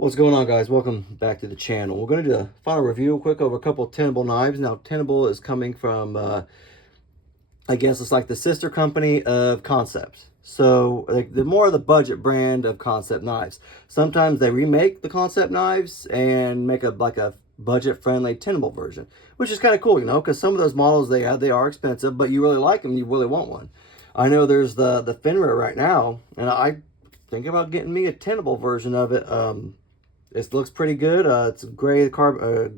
What's going on, guys? Welcome back to the channel. We're going to do a final review quick over a couple of Tenable knives. Now, Tenable is coming from, I guess it's like the sister company of Concept. So, like, the more of the budget brand of Concept knives. Sometimes they remake the Concept knives and make a budget-friendly Tenable version, which is kind of cool, you know, because some of those models they have, they are expensive, but you really like them, you really want one. I know there's the Fenrir right now, and I think about getting me a Tenable version of it. It looks pretty good. It's a gray gray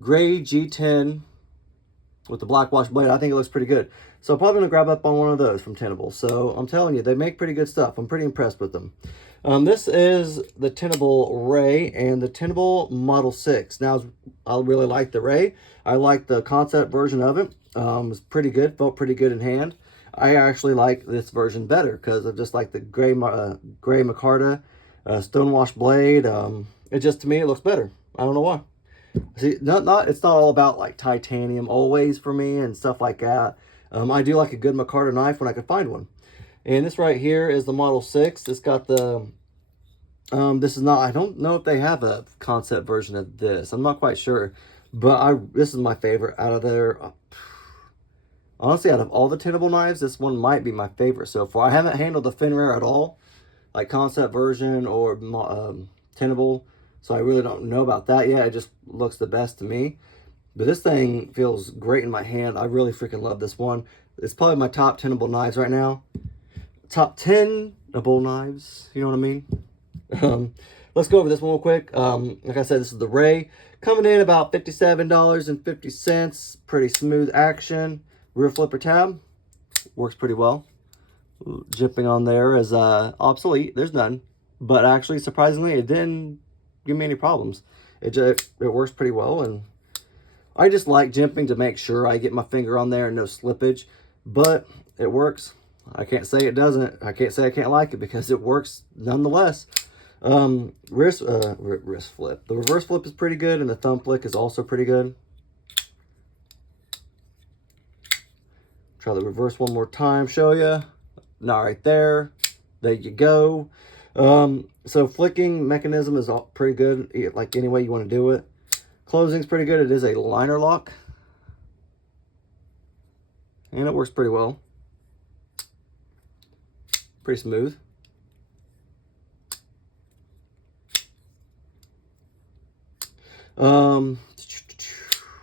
G10 with the black wash blade. I think it looks pretty good. So I'm probably going to grab up on one of those from Tenable. So I'm telling you, they make pretty good stuff. I'm pretty impressed with them. This is the Tenable Ray and the Tenable Model 6. Now, I really like the Ray. I like the concept version of it. It's pretty good. Felt pretty good in hand. I actually like this version better because I just like the gray micarta stonewash blade. It just, to me, it looks better. I don't know why. See, it's not all about like titanium always for me and stuff like that. I do like a good micarta knife when I can find one. And this right here is the Model 6. It's got the this is not, I don't know if they have a concept version of this. I'm not quite sure, but this is my favorite out of their honestly, out of all the Tenable knives, this one might be my favorite so far. I haven't handled the Fenrir at all, like concept version or Tenable, so I really don't know about that yet. It just looks the best to me. But this thing feels great in my hand. I really freaking love this one. It's probably my top Tenable knives right now. Top 10 Tenable knives, you know what I mean? Let's go over this one real quick. Like I said, this is the Ray. Coming in about $57.50. Pretty smooth action. Rear flipper tab. Works pretty well. Jipping on there is obsolete. There's none. But actually, surprisingly, it didn't give me any problems. It works pretty well, and I just like jimping to make sure I get my finger on there and no slippage. But it works. I can't say it doesn't. I can't say I can't like it because it works nonetheless. Wrist flip. The reverse flip is pretty good, and the thumb flick is also pretty good. Try the reverse one more time, show you. Not right there. There you go. So flicking mechanism is all pretty good, like any way you want to do it. Closing's pretty good. It is a liner lock, and it works pretty well. Pretty smooth. What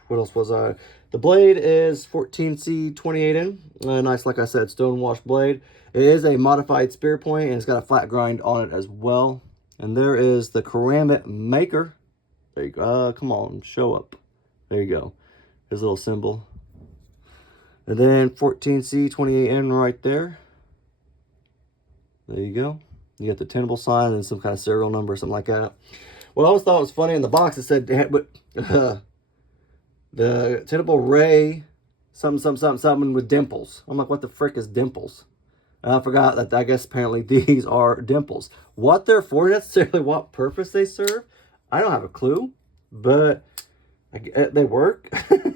else was I? The blade is 14C 28N. Nice, like I said, stonewash blade. It is a modified spear point, and it's got a flat grind on it as well. And there is the ceramic maker. There you go. Come on, show up. There you go. His little symbol. And then 14C 28N right there. There you go. You got the Tenable sign and some kind of serial number or something like that. What I always thought was funny in the box, it said the Tenable Ray something with dimples. I'm like, what the frick is dimples? And I forgot that I guess apparently these are dimples. What they're for, necessarily what purpose they serve, I don't have a clue, but they work.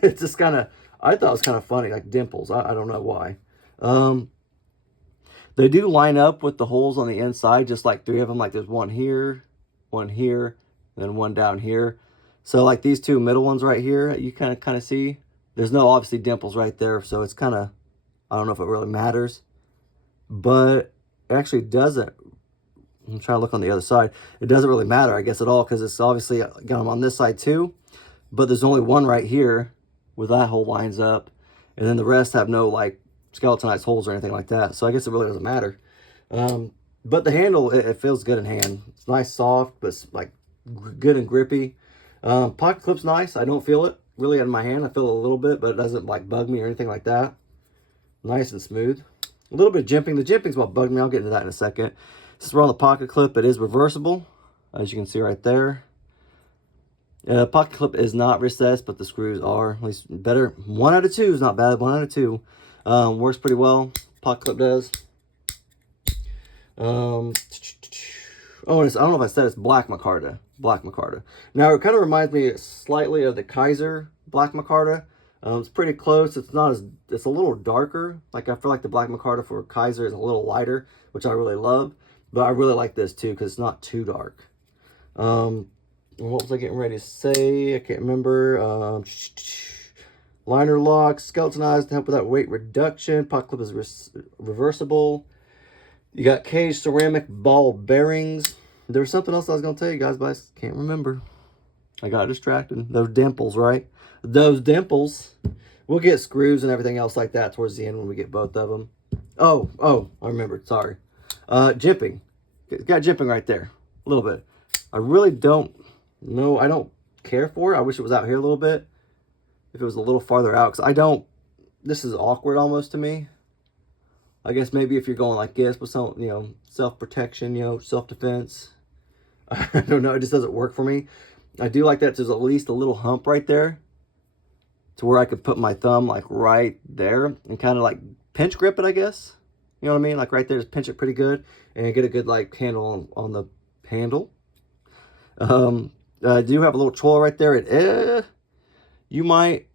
It's just kind of, I thought it was kind of funny, like dimples. I don't know why. They do line up with the holes on the inside, just like three of them. Like there's one here, then one down here. So like these two middle ones right here, you kind of see. There's no obviously dimples right there, so it's kind of, I don't know if it really matters. But it actually doesn't. I'm trying to look on the other side. It doesn't really matter, I guess, at all, because it's obviously got them on this side too. But there's only one right here where that hole lines up. And then the rest have no like skeletonized holes or anything like that. So I guess it really doesn't matter. But the handle, it feels good in hand. It's nice, soft, but it's like good and grippy. Pocket clip's nice. I don't feel it really in my hand. I feel it a little bit, but it doesn't like bug me or anything like that. Nice and smooth. A little bit of jimping. The jimping's what bugged me. I'll get into that in a second. This is where on the pocket clip, it is reversible, as you can see right there. Pocket clip is not recessed, but the screws are. At least better. 1 out of 2 is not bad. 1 out of 2. Works pretty well. Pocket clip does. Oh, and I don't know if I said it's black micarta. Black micarta. Now, it kind of reminds me slightly of the Kaiser black micarta. It's pretty close. It's not as, it's a little darker. Like I feel like the black micarta for Kaiser is a little lighter, which I really love. But I really like this too because it's not too dark. What was I getting ready to say? I can't remember. Liner lock, skeletonized to help with that weight reduction. Pocket clip is reversible. You got cage ceramic ball bearings. There was something else I was going to tell you guys, but I can't remember. I got distracted. Those dimples, right? Those dimples. We'll get screws and everything else like that towards the end when we get both of them. Oh, I remembered. Sorry. Jimping. Got jimping right there. A little bit. I really don't know. I don't care for it. I wish it was out here a little bit. If it was a little farther out. Because I don't. This is awkward almost to me. I guess maybe if you're going like this with some, self-protection, self-defense. I don't know. It just doesn't work for me. I do like that there's at least a little hump right there to where I could put my thumb like right there and kind of like pinch grip it, I guess. You know what I mean? Like right there, just pinch it pretty good and get a good like handle on the handle. I do have a little choil right there. You might,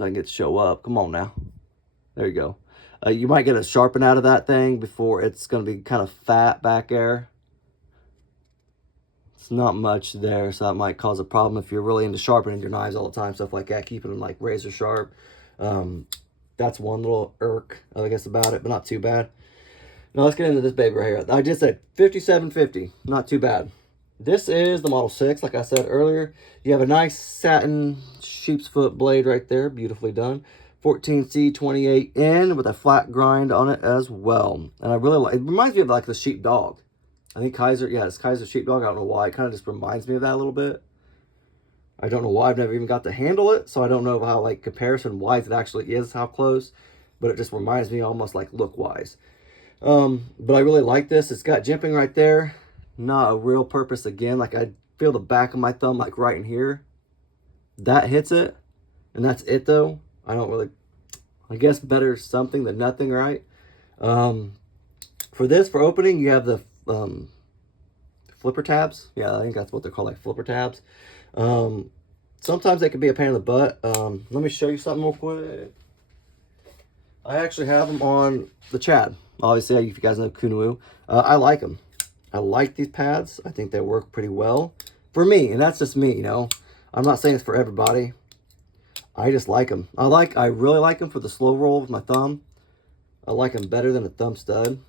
I get to show up. Come on now. There you go. You might get a sharpen out of that thing before it's going to be kind of fat back there. It's not much there, so that might cause a problem if you're really into sharpening your knives all the time, stuff like that, keeping them like razor sharp. That's one little irk, I guess, about it, but not too bad. Now let's get into this baby right here. I just said 5750, not too bad. This is the Model 6, like I said earlier. You have a nice satin sheep's foot blade right there, beautifully done. 14C28N with a flat grind on it as well. And I really like it. Reminds me of like the sheepdog. I think Kaiser, yeah, it's Kaiser sheepdog. I don't know why. It kind of just reminds me of that a little bit. I don't know why. I've never even got to handle it, so I don't know how like comparison-wise it actually is, how close. But it just reminds me almost like look-wise. But I really like this. It's got jimping right there. Not a real purpose again. Like I feel the back of my thumb like right in here. That hits it. And that's it though. I don't really, I guess better something than nothing, right? For this, for opening, you have the flipper tabs. Yeah, I think that's what they're called, like flipper tabs. Sometimes they can be a pain in the butt. Let me show you something real quick. I actually have them on the Chad. Obviously, if you guys know Kunwu, I like them. I like these pads. I think they work pretty well for me, and that's just me, I'm not saying it's for everybody. I just like them. I really like them for the slow roll with my thumb. I like them better than a thumb stud.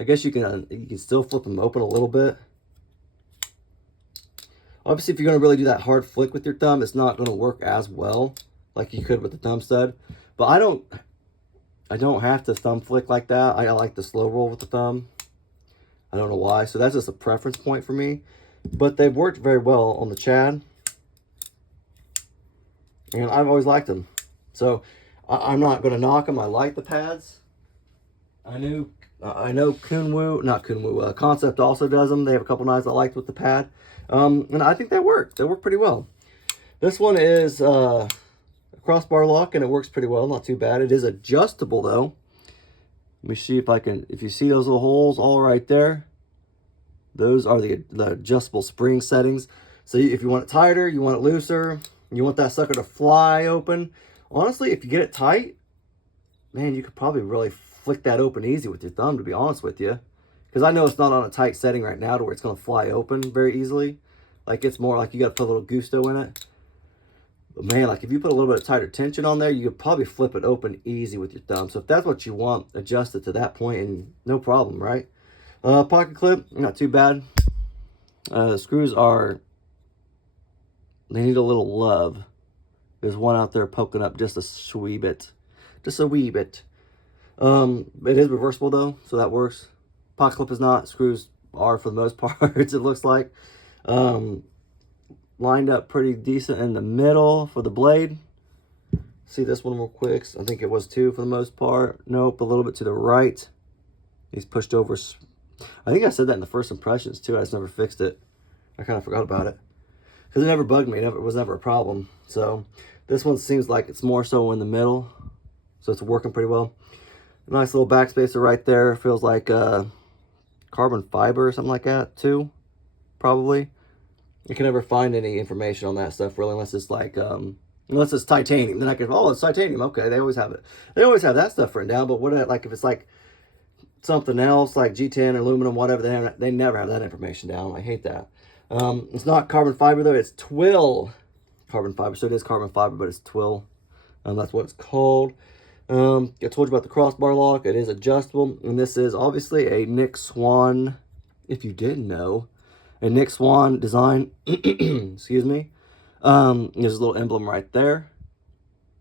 I guess you can still flip them open a little bit. Obviously, if you're going to really do that hard flick with your thumb, it's not going to work as well like you could with the thumb stud. But I don't have to thumb flick like that. I like the slow roll with the thumb. I don't know why. So that's just a preference point for me. But they've worked very well on the Chad. And I've always liked them. So I'm not going to knock them. I like the pads. I know Concept also does them. They have a couple knives I liked with the pad. And I think they work. They work pretty well. This one is a crossbar lock, and it works pretty well. Not too bad. It is adjustable, though. Let me see if you see those little holes all right there. Those are the adjustable spring settings. So if you want it tighter, you want it looser, you want that sucker to fly open. Honestly, if you get it tight, man, you could probably really flick that open easy with your thumb, to be honest with you. Because I know it's not on a tight setting right now to where it's going to fly open very easily. Like, it's more like you got to put a little gusto in it. But man, like if you put a little bit of tighter tension on there, you could probably flip it open easy with your thumb. So if that's what you want, adjust it to that point and no problem, right? Pocket clip, not too bad. Screws they need a little love. There's one out there poking up just a wee bit. Just a wee bit. It is reversible though, so that works. Pocket clip is not. Screws are for the most part, it looks like. Lined up pretty decent in the middle for the blade. See this one real quick. I think it was too for the most part. Nope, a little bit to the right. He's pushed over. I think I said that in the first impressions too. I just never fixed it. I kind of forgot about it. Because it never bugged me. It was never a problem. So this one seems like it's more so in the middle. So it's working pretty well. Nice little backspacer right there. Feels like carbon fiber or something like that too. Probably. You can never find any information on that stuff really unless it's like unless it's titanium. Then I can, oh, it's titanium. Okay, they always have it. They always have that stuff written down. But what, like if it's like something else like G10, aluminum, whatever. They never have that information down. I hate that. It's not carbon fiber though. It's twill carbon fiber. So it is carbon fiber, but it's twill. That's what it's called. I told you about the crossbar lock. It is adjustable, and this is obviously a Nick Swan. If you didn't know, a Nick Swan design. Excuse me. There's a little emblem right there.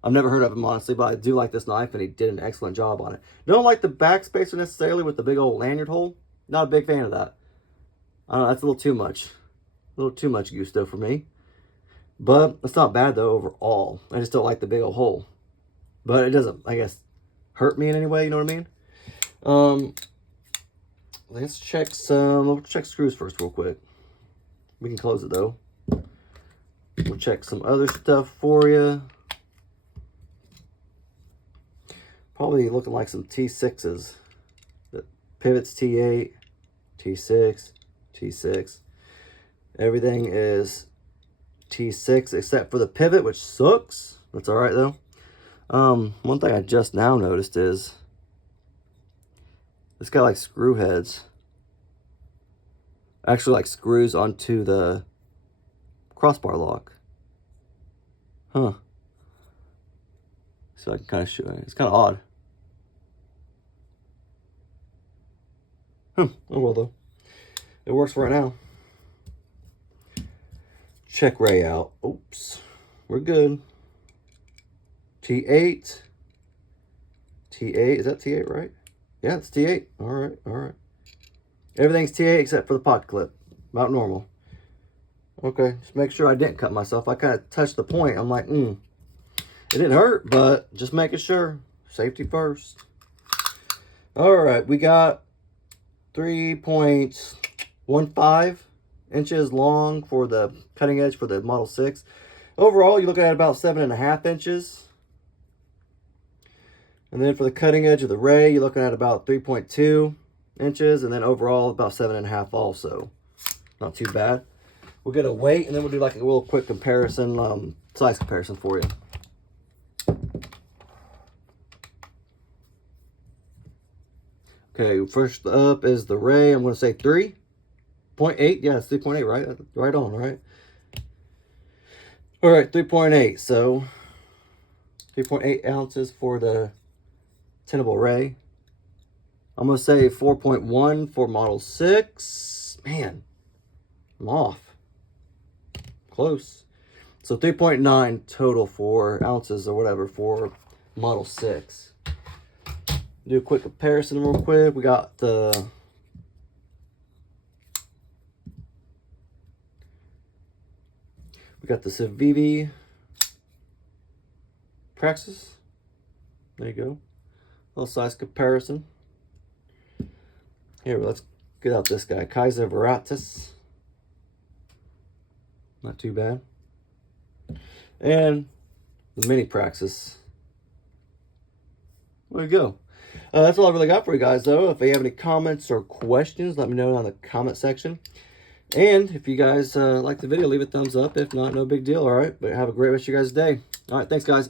I've never heard of him, honestly, but I do like this knife, and he did an excellent job on it. Don't like the backspacer necessarily with the big old lanyard hole. Not a big fan of that. I don't know, that's a little too much. A little too much gusto for me. But it's not bad, though, overall. I just don't like the big old hole. But it doesn't, I guess, hurt me in any way, you know what I mean? Let's check we'll check screws first real quick. We can close it, though. We'll check some other stuff for you. Probably looking like some T6s. The pivots T8, T6, T6. Everything is T6 except for the pivot, which sucks. That's all right though. One thing I just now noticed is it's got like screw heads. Actually, like screws onto the crossbar lock. Huh. So I can kind of show you. It's kind of odd. Oh well though. It works for right now. Check Ray out. Oops. We're good. T8. T8. Is that T8 right? Yeah, it's T8. Alright, alright. Everything's T8 except for the pocket clip. About normal. Okay, just make sure I didn't cut myself. I kind of touched the point. I'm like, It didn't hurt, but just making sure. Safety first. Alright, we got 3.15 inches long for the cutting edge for the Model 6. Overall, you're looking at about 7.5 inches. And then for the cutting edge of the Ray, you're looking at about 3.2 inches. And then overall, about 7.5 also. Not too bad. We'll get a weight, and then we'll do like a little quick comparison, size comparison for you. Okay, first up is the Ray. I'm going to say 3.8. Yeah, it's 3.8, right? Right on, right? All right, 3.8. So 3.8 ounces for the Tenable Ray. I'm going to say 4.1 for Model 6. Man, I'm off. Close. So 3.9 total for ounces or whatever for Model 6. Do a quick comparison real quick. We got the Civivi Praxis. There you go. Little size comparison. Here, let's get out this guy. Kaiser Veritas. Not too bad. And the mini Praxis. There you go. That's all I really got for you guys, though. If you have any comments or questions, let me know in the comment section. And if you guys like the video, leave a thumbs up. If not, no big deal, all right? But have a great rest of your guys' day. All right, thanks, guys.